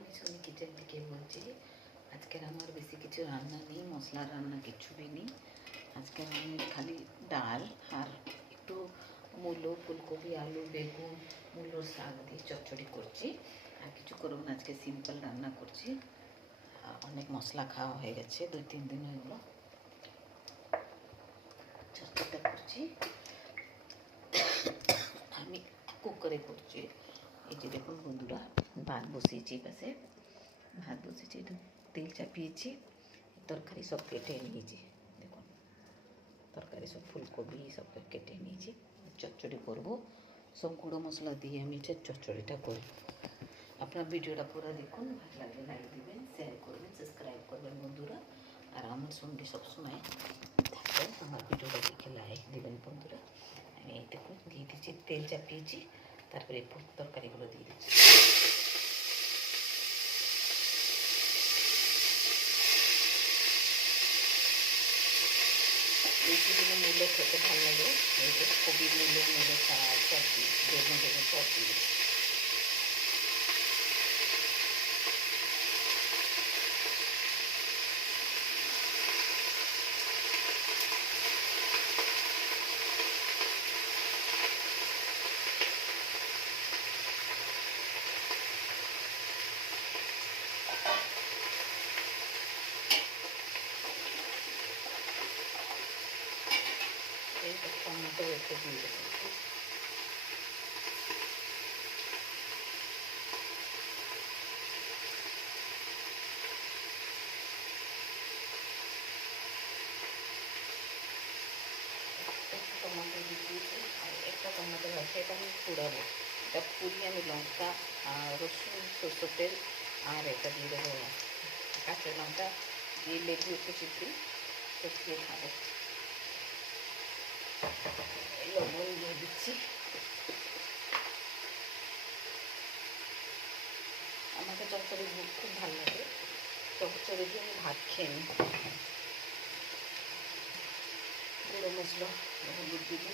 আমি Sony kitchen থেকে বলছি। আজকের আমার বেশি কিছু রান্না নেই, মশলা রান্না কিছু भी নেই। আজকে আমি খালি ডাল আর একটু মূলো, ফুলকপি, আলু, বেগুন, মূলোর শাক দিয়ে চচ্চড়ি করছি। আর কিছু করব না, আজকে সিম্পল রান্না করছি। অনেক মশলা খাওয়া হয়ে গেছে, 2-3 দিন হয়ে গেল। চচ্চড়িটা করছি আমি কুকারে করছি। এই যে দেখুন বন্ধুরা, ভাত বসিয়েছি, পাশে ভাত বসিয়েছি, একটু তেল চাপিয়েছি, তরকারি সব কেটে নিয়েছি। দেখুন তরকারি সব ফুলকপি সব কেটে নিয়েছি। চচ্চড়ি করব, সব গুঁড়ো মশলা দিয়ে আমি চচ্চড়িটা করব। আপনার ভিডিওটা পুরো দেখুন, ভালো লাগলে লাইক দিবেন, শেয়ার করবেন, সাবস্ক্রাইব করবেন বন্ধুরা। আর আমার সঙ্গে সবসময় থাকবেন, আমার ভিডিওটা দেখে লাইক দিবেন বন্ধুরা। আমি এই দেখুন দিয়ে দিচ্ছি, তেল চাপিয়েছি, তারপরে তরকারিগুলো দিয়ে দিচ্ছি। এইগুলো মূল্য খেতে ভালো লাগে, এই যে কবি মূল্য শাক সব দিয়ে, বেগুন সব দিয়ে। এই টমেটো একটু দিয়ে দেবো। একটা টমেটো দিয়ে দিয়েছি, আর একটা টমেটো আছে, এটা আমি পুড়াবো। এটা পুড়িয়ে আমি লঙ্কা, রসুন, সরষের তেল আর এটা দিয়ে দেবো কাঁচা লঙ্কা দিয়ে, লেবু একটু চিপি চটকিয়ে খাবো। লবণ দিয়ে দিচ্ছি। আমাকে চচ্চড়ি খুব ভালো লাগে, চচ্চড়ি দিয়ে আমি ভাত খেয়ে নিই। গুঁড়ো মশলা হলুদ দিবি,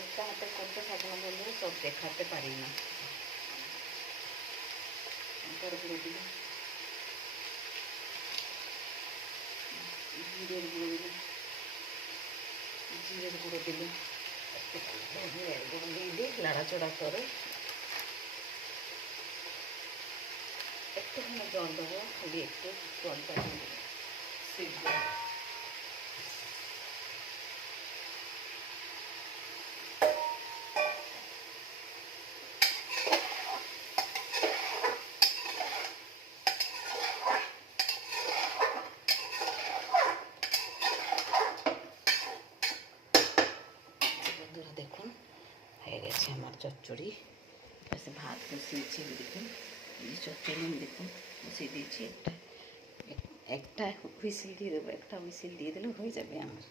একটা হাতে করতে থাকে না বললে সব দেখাতে পারি না। গুঁড়ো দিবি, জিরের গুঁড়ো দিবি, জিরের গুঁড়ো দিবি, ধনিয়ার গুঁড়ো দিয়ে দিই, নাড়াচড়া করে একটুখানি জল দেবো, খালি একটু জলটা দিয়ে সিদ্ধ। বন্ধুরা দেখুন হয়ে গেছে আমার চচ্চড়ি, পাশে ভাত বসিয়েছি। দেখুন এই চচ্চড়ি দেখুন বসিয়ে দিয়েছি। একটা হুইসিল দিয়ে দেবো, একটা হুইসিল দিয়ে দিলে হয়ে যাবে আমার।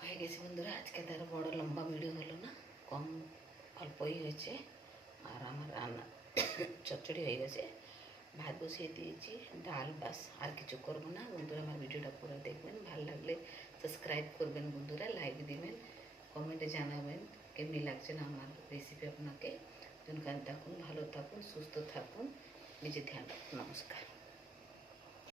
হয়ে গেছে বন্ধুরা, আজকে তার বড় লম্বা ভিডিও হলো না, কম অল্পই হয়েছে। আর আমার রান্না চচ্চড়ি হয়ে গেছে, ভাত বসিয়ে দিয়েছি, ডাল, বাস আর কিছু করবো না। বন্ধুরা আমার ভিডিওটা পুরো দেখবেন, ভালো লাগলে সাবস্ক্রাইব করবেন বন্ধুরা, লাইক দিবেন, কমেন্টে জানাবেন কেমনি লাগছে না আমার রেসিপি আপনাকে। থাকুন, ভালো থাকুন, সুস্থ থাকুন, নিজে ধ্যান রাখুন। নমস্কার।